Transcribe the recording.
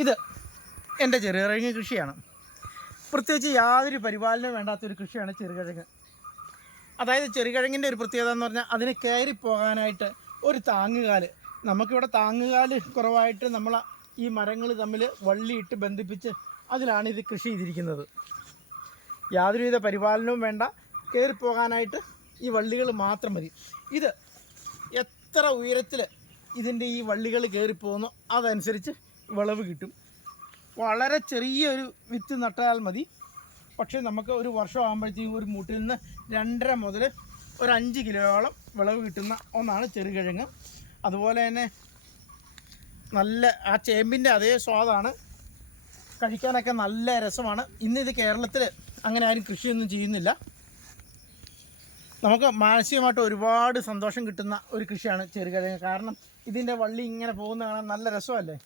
ഇത് എൻ്റെ ചെറുകിഴങ്ങ് കൃഷിയാണ്. പ്രത്യേകിച്ച് യാതൊരു പരിപാലനവും വേണ്ടാത്തൊരു കൃഷിയാണ് ചെറുകിഴങ്ങ്. അതായത് ചെറുകിഴങ്ങിൻ്റെ ഒരു പ്രത്യേകത എന്ന് പറഞ്ഞാൽ അതിന് കയറി പോകാനായിട്ട് ഒരു താങ്ങുകാൽ. നമുക്കിവിടെ താങ്ങുകാൽ കുറവായിട്ട് നമ്മൾ ഈ മരങ്ങൾ തമ്മിൽ വള്ളിയിട്ട് ബന്ധിപ്പിച്ച് അതിലാണ് ഇത് കൃഷി ചെയ്തിരിക്കുന്നത്. യാതൊരുവിധ പരിപാലനവും വേണ്ട, കയറിപ്പോകാനായിട്ട് ഈ വള്ളികൾ മാത്രം മതി. ഇത് എത്ര ഉയരത്തിൽ ഇതിൻ്റെ ഈ വള്ളികൾ കയറിപ്പോകുന്നു അതനുസരിച്ച് വിളവ് കിട്ടും. വളരെ ചെറിയൊരു വിത്ത് നട്ടാൽ മതി, പക്ഷേ നമുക്ക് ഒരു വർഷം ആകുമ്പോഴത്തേക്കും ഒരു മൂട്ടിൽ നിന്ന് 2.5 മുതൽ ഒരു 5 കിലോയോളം വിളവ് കിട്ടുന്ന ഒന്നാണ് ചെറുകിഴങ്ങ്. അതുപോലെ തന്നെ നല്ല ആ ചേമ്പിൻ്റെ അതേ സ്വാദാണ്, കഴിക്കാനൊക്കെ നല്ല രസമാണ്. ഇന്നിത് കേരളത്തിൽ അങ്ങനെ ആരും കൃഷിയൊന്നും ചെയ്യുന്നില്ല. നമുക്ക് മാനസികമായിട്ട് ഒരുപാട് സന്തോഷം കിട്ടുന്ന ഒരു കൃഷിയാണ് ചെറുകിഴങ്ങ്. കാരണം ഇതിൻ്റെ വള്ളി ഇങ്ങനെ പോകുന്ന കാണാൻ നല്ല രസമല്ലേ.